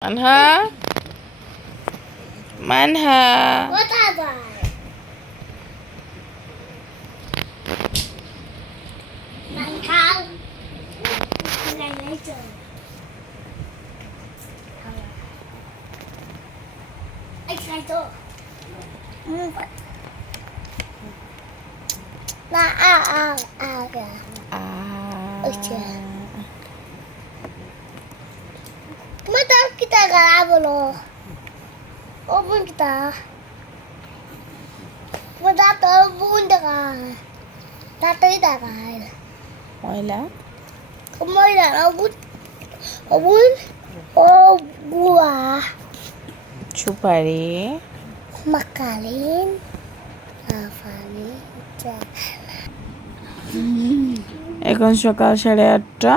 Manha. Manha. What are Là ao ao ao kìa. À. Ôi trời. Galabalo. Open kita. Mata to bunda ka. Tatay da ka. ময়লা na abut. Abut. O buwa. সুপারি Makalin. Afani. এখন সকাল সাড়ে আটটা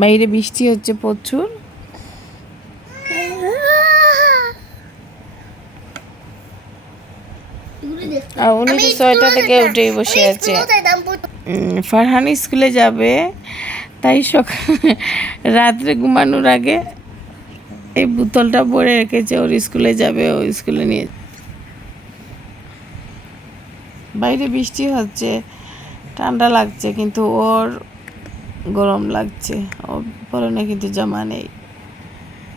বাইরে বৃষ্টি হচ্ছে প্রচুর। উনি তো ছয়টা থেকে উঠেই বসে আছে। ফারহান স্কুলে যাবে, তাই সকাল রাত্রে ঘুমানোর আগে এই বোতলটা ভরে রেখেছে, ওর স্কুলে যাবে, ও স্কুলে নিয়ে বাইরে বৃষ্টি হচ্ছে, ঠান্ডা লাগছে, কিন্তু ওর গরম লাগছে। ও পরনে কিন্তু জামা নেই।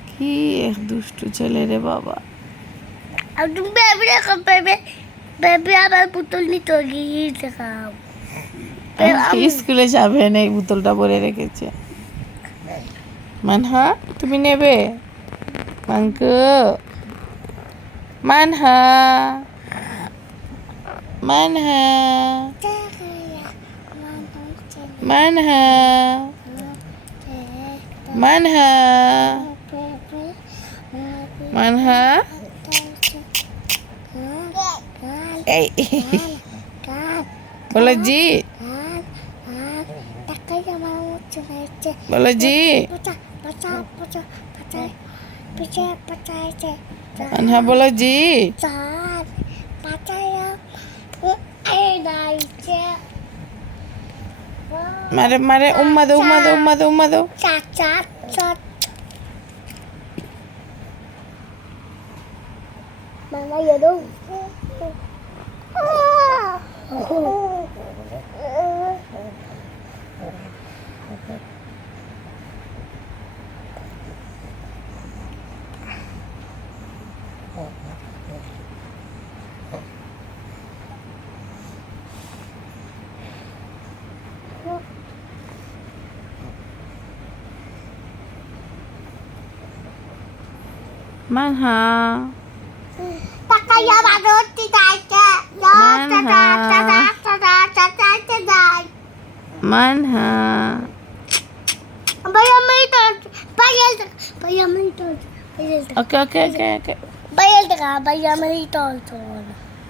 কি এক দুষ্টু ছেলে রে বাবা। আমার পুতুল নিতে গিয়ে স্কুলে যাবে না এই বোতলটা ভরে রেখেছে? মানহা তুমি নেবে? মাঙ্কু মানহা। মানহা। মানহা মানহা মানহা এই বলো জি বলো জি മാറി മാറി ഉമ്മത് ഉമ്മത് ഉമ്മത് ഉമ്മത് Mama, you don't. Manha Takaya baru tidak ada. Ya, tidak, tidak, tidak, tidak, tidak. Manha Bayar itu, bayar,